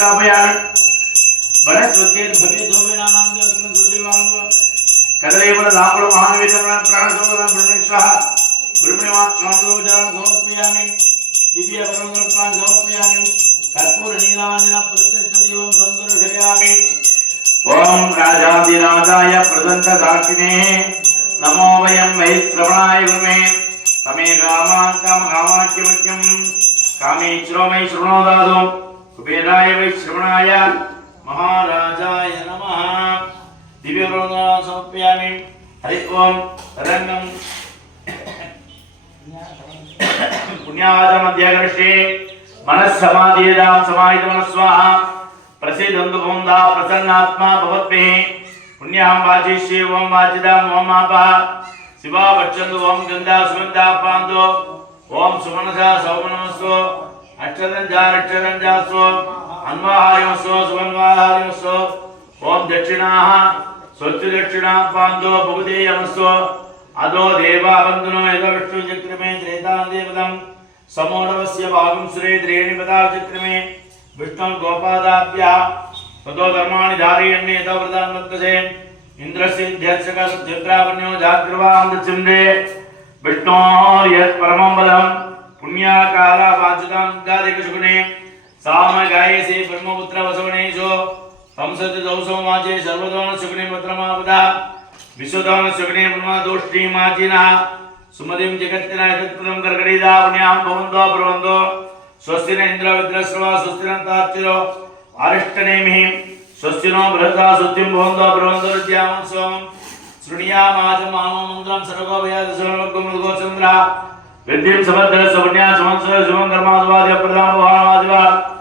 स्थापयामि वनस्पतिर्भवेदोविनानां देवस्मिन् सुदेवां कदलीफल दापल महानवेदं प्राणसोदं ब्रह्मणि स्वाहा। ब्रह्मणि मातोपचारं समर्पयामि दिव्य परमदर्पान् समर्पयामि कर्पूर नीलाञ्जन प्रत्यक्ष दीपं सन्दर्शयामि ॐ राजाधिराजाय प्रदन्त साक्षिणे। नमो वयं वै श्रवणाय गुरुमे तमे कामान् कामकामाख्यमख्यं कामेश्वरो वै शृणोदादो కుబేరాయ శ్రవణాయ మహారాజాయ నమ. దివ్యరోధనా సమర్పయామి హరి ఓం తరంగం పుణ్యాదమధ్యాకృష్ణే మనస్సమాధీయదా సమాహిత మనస్వ ప్రసిద్ధంతు భవందా ప్రసన్నాత్మా భవద్భి. పుణ్యాం వాచిష్యే ఓం వాచిదాం ఓం ఆప. శివా వచ్చందు ఓం గంగా సుమందాపాంతో ఓం సుమనసా సౌమనమస్తో. అక్షరం జా సో అన్వాహార్యం సో సుమన్వాహార్యం సో ఓం దక్షిణా స్వచ్ఛ దక్షిణా పాందో బహుదేయం సో అదో దేవావందనో యద విష్ణు చక్రమే త్రేతాదేవతం సమోడవస్య భాగం సురే ద్రేణిపదా చక్రమే విష్ణు గోపాదాభ్య. తదో ధర్మాణి ధారయన్నే యథవ్రతాన్ వర్తసే విష్ణోర్యత్ పరమం బలం गादिकशुकुने सामगायसे ब्रह्मपुत्र वसवनेषु संसति दौसोमाचे सर्वदोन सुकुने पत्रमापदा। विश्वदोन सुकुने सुमतिं जगत्तिना यतत्पदं कर्कटीदा पुण्यां भवन्तो ब्रुवन्तो। स्वस्ति न इंद्र विद्रस्रवा स्वस्ति न तार्चिरो अरिष्टनेमिः स्वस्ति नो बृहता स्वस्तिं भवन्तो ब्रुवन्तो विद्यामं स्वं शृणुयामाचं माममन्त्रं सर्वगोभयादशर्वगोचन्द्र विद्यं समर्थः सवन्या Zamanlar